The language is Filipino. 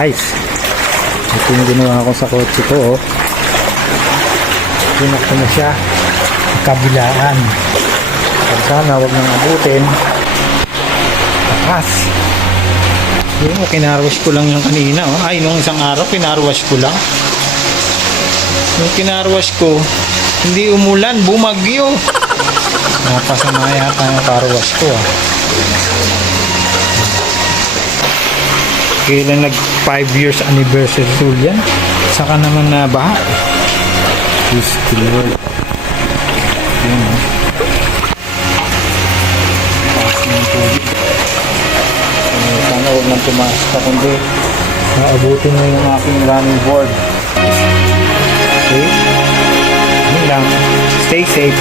Guys, ito yung ginawa ko sa kotse ko, oh. Pinak ko na siya kabilaan. Sana huwag nang abutin. Takas. Yung kinarwash ko lang yung kanina, oh. Ay, nung isang araw kinarwash ko lang. Yung kinarwash ko, hindi umulan, bumagyo. Napasama yata yung carwash ko, ah. Kailan nag 5 years anniversary tool yan? Saka naman na baha. Please to Lord. Yun, oh. Taas ng tubig. Sana huwag nang tumaas ka, kundi naabutin mo yung aking running board. Okay? Yun lang. Stay safe.